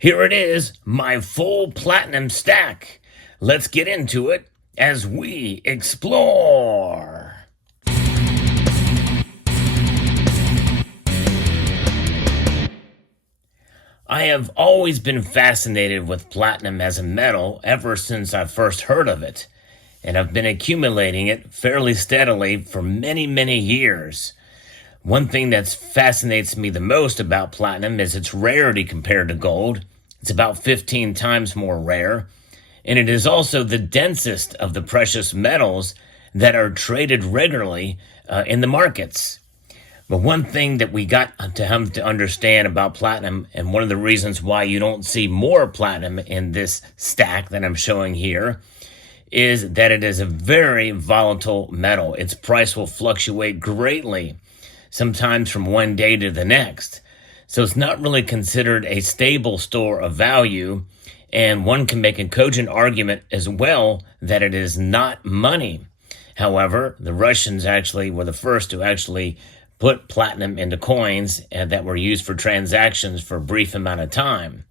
Here it is, my full platinum stack. Let's get into it as we explore. I have always been fascinated with platinum as a metal ever since I first heard of it, and I've been accumulating it fairly steadily for many, many years. One thing that fascinates me the most about platinum is its rarity compared to gold. It's about 15 times more rare, and it is also the densest of the precious metals that are traded regularly in the markets. But one thing that we got to have to understand about platinum, and one of the reasons why you don't see more platinum in this stack that I'm showing here, is that it is a very volatile metal. Its price will fluctuate greatly, sometimes from one day to the next. So it's not really considered a stable store of value, and one can make a cogent argument as well that it is not money. However, the Russians actually were the first to actually put platinum into coins that were used for transactions for a brief amount of time.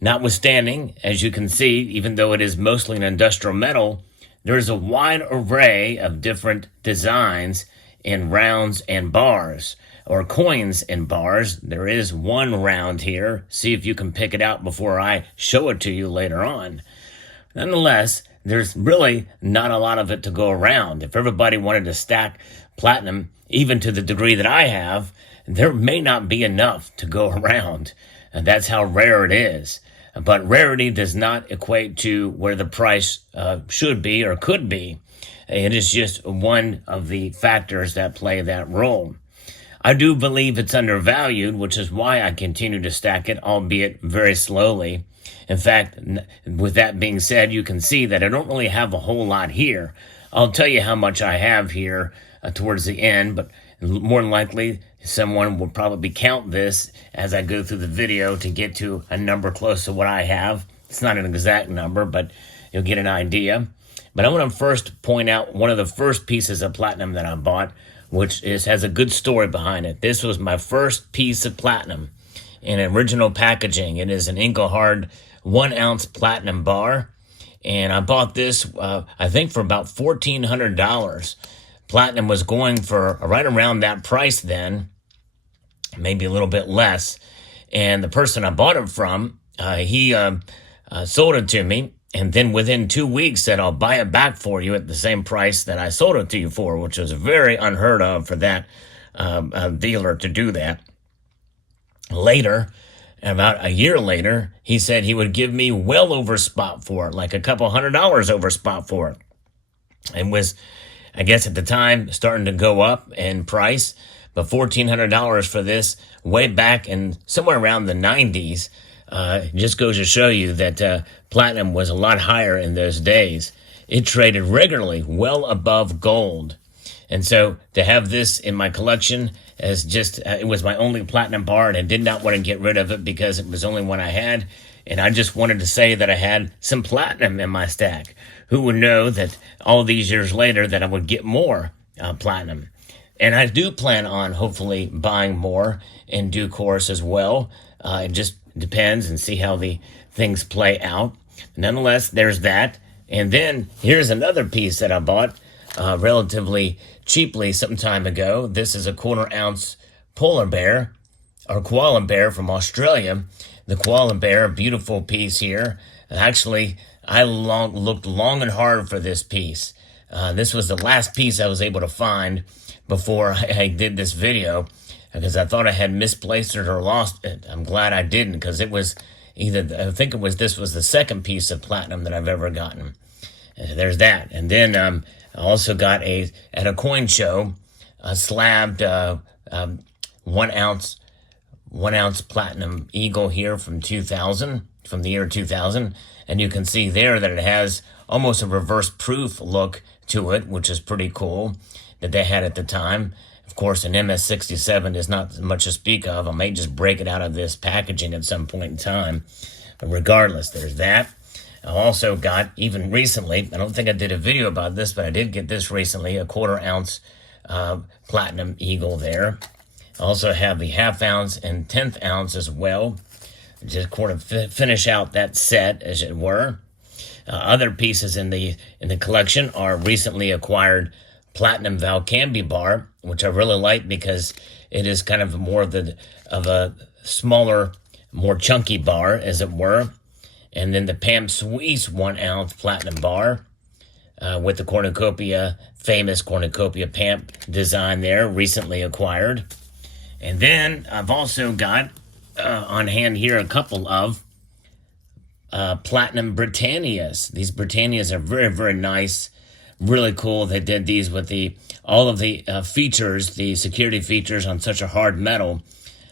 Notwithstanding, as you can see, even though it is mostly an industrial metal, there's a wide array of different designs in rounds and bars, or coins and bars. There is one round here. See if you can pick it out before I show it to you later on. Nonetheless, there's really not a lot of it to go around. If everybody wanted to stack platinum, even to the degree that I have, there may not be enough to go around. And that's how rare it is. But rarity does not equate to where the price should be or could be. It is just one of the factors that play that role. I do believe it's undervalued, which is why I continue to stack it, albeit very slowly. In fact, with that being said, you can see that I don't really have a whole lot here. I'll tell you how much I have here towards the end, but more than likely, someone will probably count this as I go through the video to get to a number close to what I have. It's not an exact number, but you'll get an idea. But I want to first point out one of the first pieces of platinum that I bought, which has a good story behind it. This was my first piece of platinum in original packaging. It is an Inglehard 1 ounce platinum bar. And I bought this, I think, for about $1,400. Platinum was going for right around that price then, maybe a little bit less. And the person I bought it from, he sold it to me. And then within 2 weeks said, I'll buy it back for you at the same price that I sold it to you for, which was very unheard of for that dealer to do that. Later, about a year later, he said he would give me well over spot for it, like a couple $100 over spot for it. It was, I guess at the time, starting to go up in price, but $1,400 for this way back in somewhere around the 90s. Just goes to show you that platinum was a lot higher in those days. It traded regularly, well above gold. And so to have this in my collection as just, it was my only platinum bar, and I did not want to get rid of it because it was the only one I had. And I just wanted to say that I had some platinum in my stack. Who would know that all these years later that I would get more platinum? And I do plan on hopefully buying more in due course as well. It just depends and see how the things play out. Nonetheless, there's that. And then here's another piece that I bought relatively cheaply some time ago. This is a 1/4 ounce polar bear, or koala bear from Australia. The koala bear, beautiful piece here. Actually, I looked long and hard for this piece. This was the last piece I was able to find before I did this video, because I thought I had misplaced it or lost it. I'm glad I didn't, because it was I think this was the second piece of platinum that I've ever gotten. There's that. And then I also got at a coin show, a slabbed 1 ounce platinum eagle here from the year 2000. And you can see there that it has almost a reverse proof look to it, which is pretty cool that they had at the time. Of course, an MS-67 is not much to speak of. I may just break it out of this packaging at some point in time. But regardless, there's that. I also got, even recently, I don't think I did a video about this, but I did get this recently, a 1/4 ounce platinum eagle there. I also have the 1/2 ounce and 1/10 ounce as well. just kind of finish out that set, as it were. Other pieces in the collection are recently acquired platinum Valcambi bar, which I really like because it is kind of more of a smaller, more chunky bar, as it were. And then the Pam Suisse 1 ounce platinum bar with the cornucopia, famous cornucopia Pamp design there, recently acquired. And then I've also got on hand here a couple of platinum Britannias. These Britannias are very, very nice, really cool. They did these with all of the features, the security features on such a hard metal.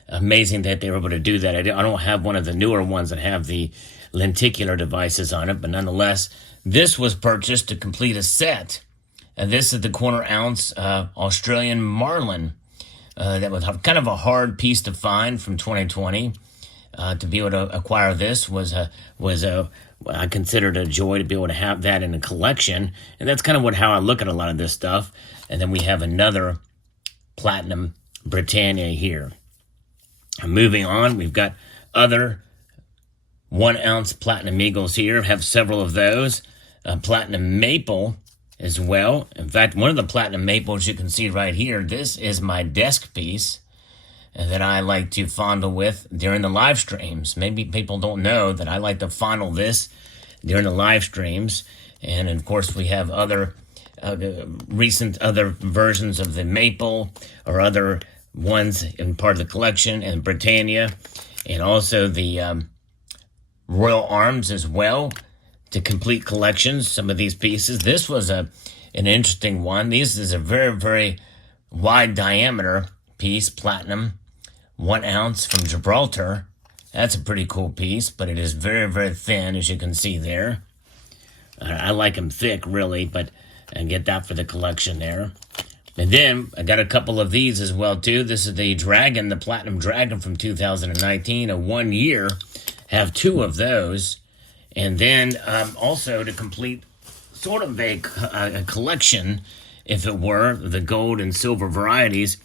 Amazing that they were able to do that. I don't have one of the newer ones that have the lenticular devices on it, but nonetheless, this was purchased to complete a set. And this is the quarter ounce Australian Marlin. That was kind of a hard piece to find from 2020. To be able to acquire this was I considered a joy to be able to have that in a collection, and that's kind of how I look at a lot of this stuff. And then we have another platinum Britannia here. Moving on, we've got other 1 ounce platinum eagles here. Have several of those. Platinum maple as well. In fact, one of the platinum maples you can see right here, this is my desk piece that I like to fondle with during the live streams. Maybe people don't know that I like to fondle this during the live streams. And of course, we have other recent other versions of the maple or other ones in part of the collection, and Britannia, and also the Royal Arms as well, to complete collections, some of these pieces. This was an interesting one. This is a very, very wide diameter piece, platinum, 1 ounce from Gibraltar. That's a pretty cool piece, but it is very, very thin, as you can see there. I like them thick, really, but I get that for the collection there. And then I got a couple of these as well, too. This is the Dragon, the Platinum Dragon from 2019, a 1 year. Have 2 of those. And then also to complete sort of a collection, if it were, the gold and silver varieties,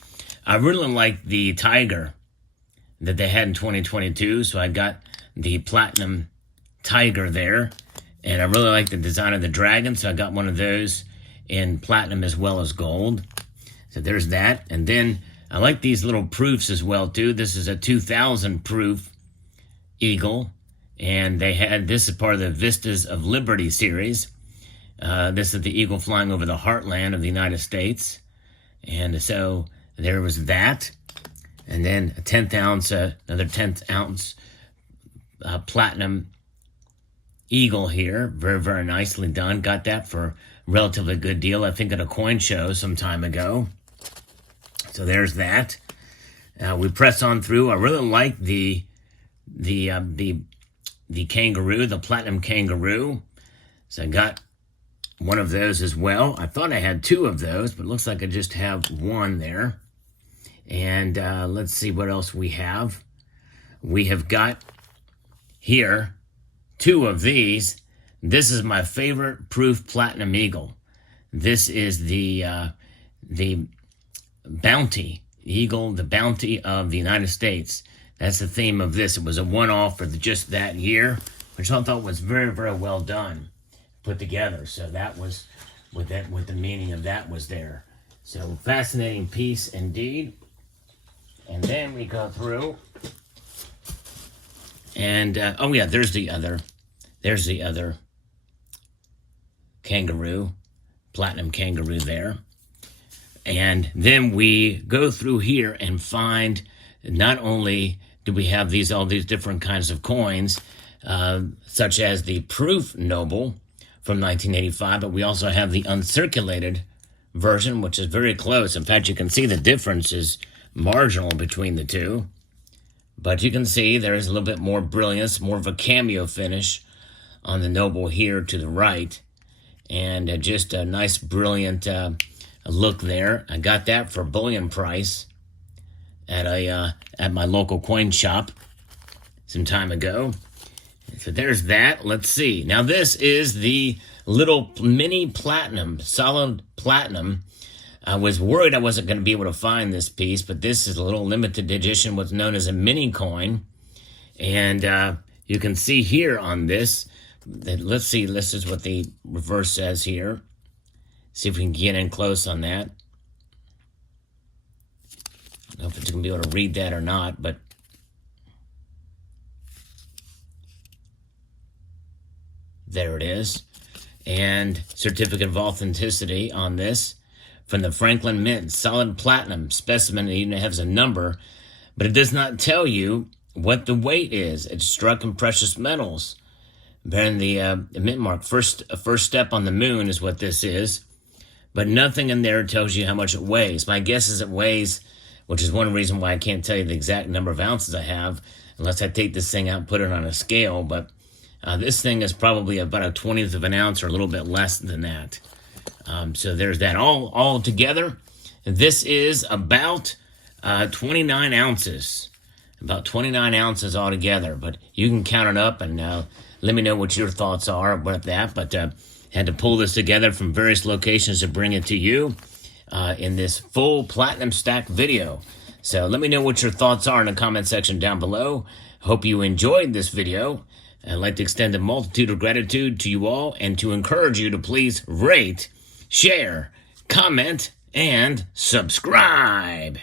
I really like the Tiger that they had in 2022. So I got the Platinum Tiger there. And I really like the design of the Dragon, so I got one of those in platinum as well as gold. So there's that. And then I like these little proofs as well, too. This is a 2000 proof eagle. And they had, this is part of the Vistas of Liberty series. This is the eagle flying over the heartland of the United States. And so there was that. And then a 10th ounce, another 10th ounce platinum eagle here. Very, very nicely done. Got that for a relatively good deal, I think, at a coin show some time ago. So there's that. We press on through. I really like the kangaroo, the platinum kangaroo. So I got one of those as well. I thought I had 2 of those, but it looks like I just have 1 there. And let's see what else we have. We have got here 2 of these. This is my favorite proof platinum eagle. This is the Bounty Eagle, the Bounty of the United States. That's the theme of this. It was a one-off for just that year, which I thought was very, very well done, put together. So that was what the meaning of that was there. So fascinating piece indeed. And then we go through, and oh yeah, there's the other kangaroo, platinum kangaroo there. And then we go through here and find, not only do we have all these different kinds of coins, such as the Proof Noble from 1985, but we also have the uncirculated version, which is very close. In fact, you can see the difference is marginal between the two. But you can see there is a little bit more brilliance, more of a cameo finish on the Noble here to the right. And just a nice, brilliant look there. I got that for bullion price at my local coin shop some time ago. So there's that. Let's see. Now this is the little mini platinum, solid platinum. I was worried I wasn't going to be able to find this piece, but this is a little limited edition, what's known as a mini coin. And you can see here on this, let's see, this is what the reverse says here. See if we can get in close on that. I don't know if it's going to be able to read that or not, but there it is. And certificate of authenticity on this from the Franklin Mint, solid platinum specimen. It even has a number, but it does not tell you what the weight is. It's struck in precious metals, bearing the mint mark. First step on the moon is what this is, but nothing in there tells you how much it weighs. My guess is it weighs, which is one reason why I can't tell you the exact number of ounces I have unless I take this thing out and put it on a scale, but this thing is probably about a 1/20 of an ounce or a little bit less than that. So there's that. All together, this is about 29 ounces. About 29 ounces altogether. But you can count it up and let me know what your thoughts are about that. But had to pull this together from various locations to bring it to you in this full platinum stack video. So let me know what your thoughts are in the comment section down below. Hope you enjoyed this video. I'd like to extend a multitude of gratitude to you all and to encourage you to please rate, share, comment, and subscribe.